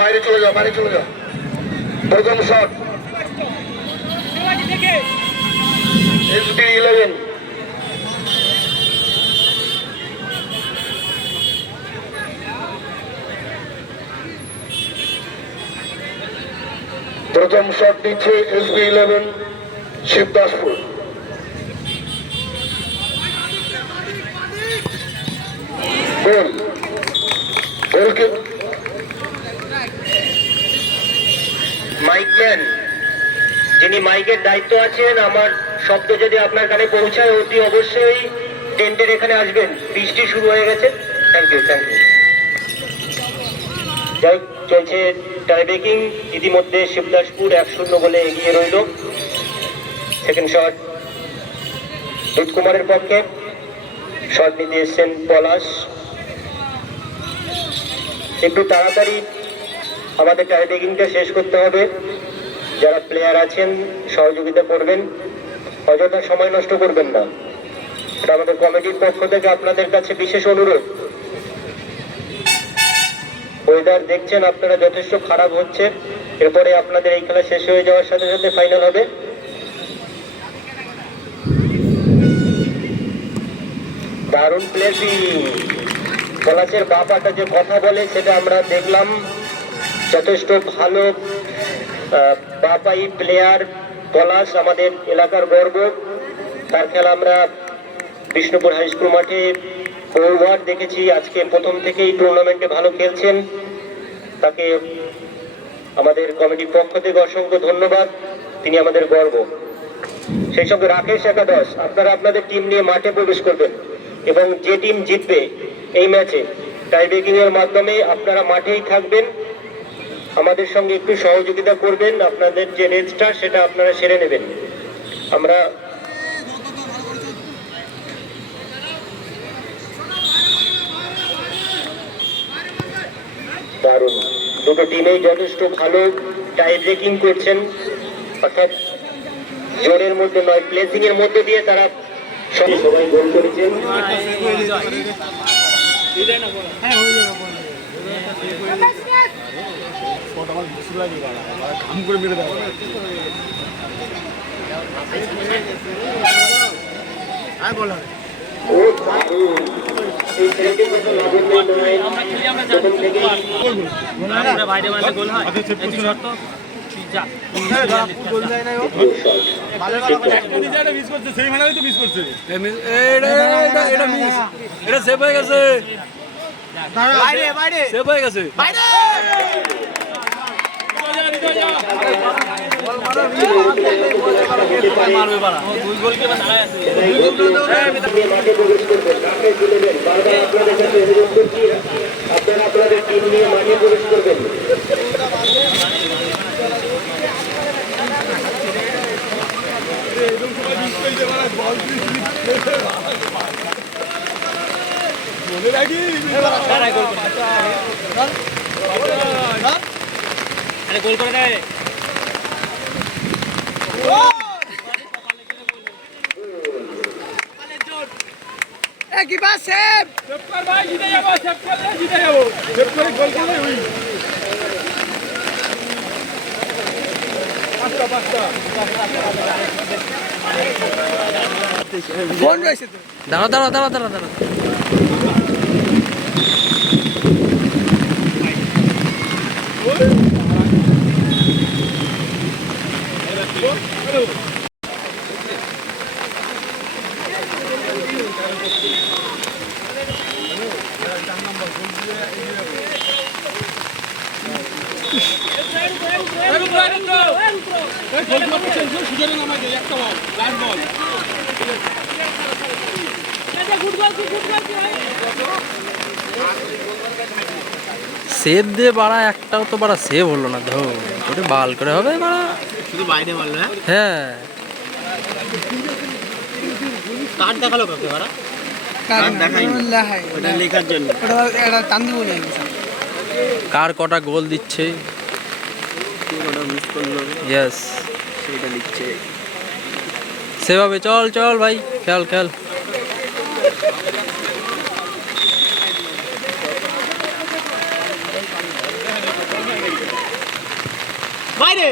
বাইরে চলে যাও, বাইরে চলে যাও। প্রথম শট SB11। প্রথম শট দিচ্ছে SB11 শিবদাসপুর। গোল গোলকে মাইকম্যান, যিনি মাইকের দায়িত্ব আছেন, আমার শব্দ যদি আপনার কানে পৌঁছায় অতি অবশ্যই টেন্টের এখানে আসবেন। বৃষ্টি শুরু হয়ে গেছে। Thank you, thank you. যাই চলছে টাই ব্রেকিং। ইতিমধ্যে শিবদাসপুর 1-0 গোলে এগিয়ে রইল। সেকেন্ড শট দুধ কুমারের পক্ষে। শট নিতে এসছেন পলাশ। একটু তাড়াতাড়ি আমাদের টাই ব্রেকিংটা শেষ করতে হবে। যারা প্লেয়ার আছেন সহযোগিতা করবেন, অযথা সময় নষ্ট করবেন না। এটা আমাদের কমিটির পক্ষ থেকে আপনাদের কাছে বিশেষ অনুরোধ। ওয়েদার দেখছেন আপনারা যথেষ্ট খারাপ হচ্ছে। এরপরে আপনাদের এই খেলা শেষ হয়ে যাওয়ার সাথে সাথে ফাইনাল হবে। দারুণ প্লেসিং। পলাশের বাপাটা যে কথা বলে সেটা আমরা দেখলাম। যথেষ্ট ভালো বাপাই প্লেয়ার পলাশ, আমাদের এলাকার গর্ব। তার খেলা আমরা বিষ্ণুপুর হাই স্কুল মাঠে বহুবার দেখেছি। আজকে প্রথম থেকেই টুর্নামেন্টে ভালো খেলছেন। তাকে আমাদের কমিটির পক্ষ থেকে অসংখ্য ধন্যবাদ। তিনি আমাদের গর্ব। সেই সঙ্গে রাকেশ একাদশ, আপনারা আপনাদের টিম নিয়ে মাঠে প্রবেশ করবেন এবং যে টিম জিতবে এই ম্যাচে টাই ব্রেকিং এর মাধ্যমে আপনারা মাঠেই থাকবেন। আমাদের সঙ্গে একটু সহযোগিতা করবেন। আপনাদের যে রেঞ্জটা সেটা আপনারা সেরে নেবেন। আমরা দারুণ, দুটো টিমেই যথেষ্ট ভালো টাই ব্রেকিং করছেন, অর্থাৎ জোরের মধ্যে নয়, প্লেসিং এর মধ্যে দিয়ে তারা সবাই গোল করেছেন। আপনারা আপনাদের টিম নিয়ে মাঠে প্রবেশ করবেন। গোল করে দেয়। কি বাস সেভ সেভ ভাই, জিতে যাব, সেভ করলে জিতে যাব, সেভ করে গোল করলে হই। ফোন রয়েছে তো, দাঁড়া দাঁড়া দাঁড়া দাঁড়া দাঁড়া। সেভ দিয়ে বাড়া একটাও তো বাড়া সেভ হলো না। ধর ওটা বাল করে হবে বাড়া, শুধু বাইরে মারলো। হ্যাঁ কার্ড দেখালো কাকে বাড়া, কার্ড দেখাইনি, ওটা লেখার জন্য এটা টান্দি বলে কার কটা গোল দিচ্ছে, কটা মিস করলো, ইয়েস সেটা লিখছে সেভাবে। চল চল ভাই, খেল খেল। বাইরে